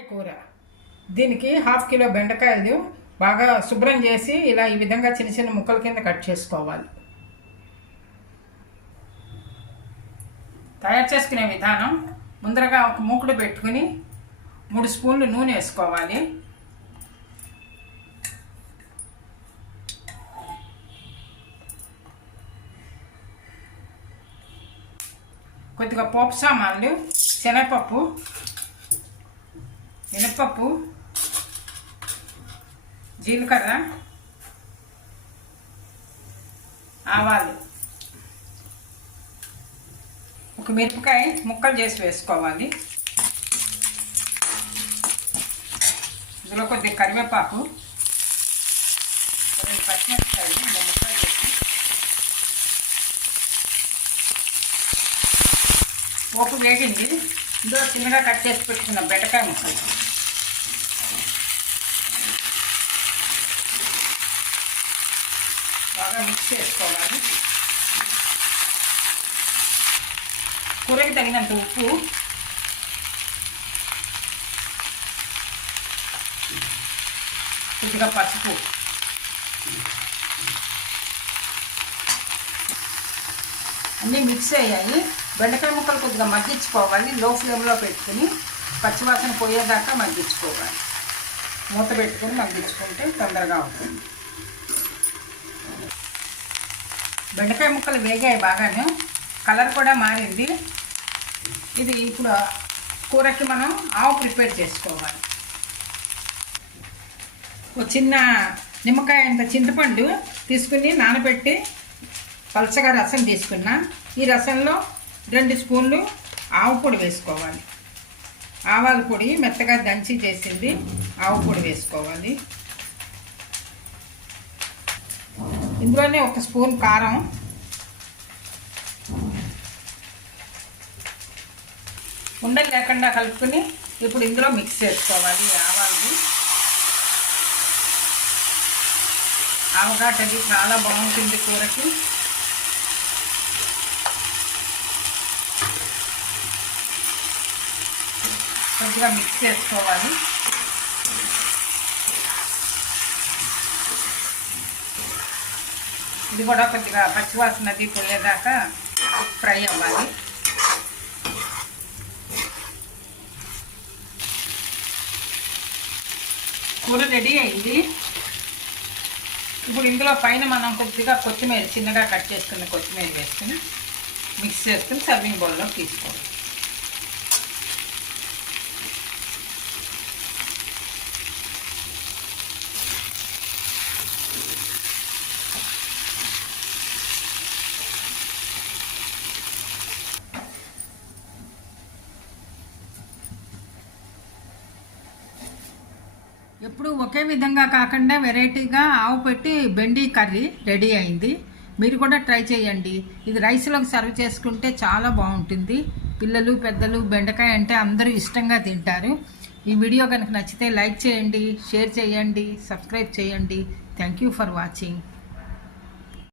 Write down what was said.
బెండకాయ కూర. దీనికి హాఫ్ కిలో బెండకాయలు బాగా శుభ్రం చేసి ఇలా ఈ విధంగా చిన్న చిన్న ముక్కల కింద కట్ చేసుకోవాలి. తయారు చేసుకునే విధానం ముందరగా ఒక మూకుడు పెట్టుకుని మూడు స్పూన్లు నూనె వేసుకోవాలి. కొద్దిగా పోపు సామాన్లు శనగపప్పు మినప్పప్పు జీలకర్ర ఆవాలు. ఒక మిరపకాయ ముక్కలు చేసి వేసుకోవాలి. ఇందులో కొద్దిగా కరివేపాకు రెండు పచ్చిమిరపకాయలు రెండు ముక్కలు చేసి. పోపు వేగింది. ఇందులో చిన్నగా కట్ చేసి పెట్టుకున్న బెండకాయ ముక్కలు. బాగా మిక్స్ చేసుకోవాలి. కూరకి తగినంత ఉప్పు. కొద్దిగా పసుపు. అన్నీ మిక్స్ అయ్యాయి. బెండకాయ ముక్కలు కొద్దిగా మగ్గించుకోవాలి. లో ఫ్లేమ్లో పెట్టుకుని పచ్చివాసన పోయేదాకా మగ్గించుకోవాలి. మూత పెట్టుకుని మగ్గించుకుంటే తొందరగా అవుతుంది. బెండకాయ ముక్కలు వేగాయి బాగానే. కలర్ కూడా మారింది. ఇది ఇప్పుడు కూరకి మనం ఆవు ప్రిపేర్ చేసుకోవాలి. ఒక చిన్న నిమ్మకాయ అంత చింతపండు తీసుకుని నానబెట్టి పలచగా రసం తీసుకున్నా. ఈ రసంలో రెండు స్పూన్లు ఆవు పొడి వేసుకోవాలి. ఆవాల పొడి మెత్తగా దంచి చేసింది ఆవు పొడి వేసుకోవాలి. ఇందులోనే ఒక స్పూన్ కారం. ఉండలు లేకుండా కలుపుకొని ఇప్పుడు ఇందులో మిక్స్ చేసుకోవాలి ఆవాలు ఆవకాటది చాలా బాగుంటుంది కూరకి. కొద్దిగా మిక్స్ చేసుకోవాలి. ఇది కూడా కొద్దిగా పచ్చివాసనది పోయేదాకా ఫ్రై అవ్వాలి. కూర రెడీ అయింది. ఇప్పుడు ఇందులో పైన మనం కొద్దిగా కొత్తిమీర చిన్నగా కట్ చేసుకున్న కొత్తిమీర వేసుకుని మిక్స్ చేసుకుని సర్వింగ్ బౌల్లో తీసుకోవాలి. ఎప్పుడు ఒకే విధంగా కాకుండా వెరైటీగా ఆవు పెట్టి బెండి కర్రీ రెడీ అయింది. మీరు కూడా ట్రై చేయండి. ఇది రైస్లోకి సర్వ్ చేసుకుంటే చాలా బాగుంటుంది. పిల్లలు పెద్దలు బెండకాయ అంటే అందరూ ఇష్టంగా తింటారు. ఈ వీడియో కనుక నచ్చితే లైక్ చేయండి షేర్ చేయండి సబ్స్క్రైబ్ చేయండి. Thank you for watching.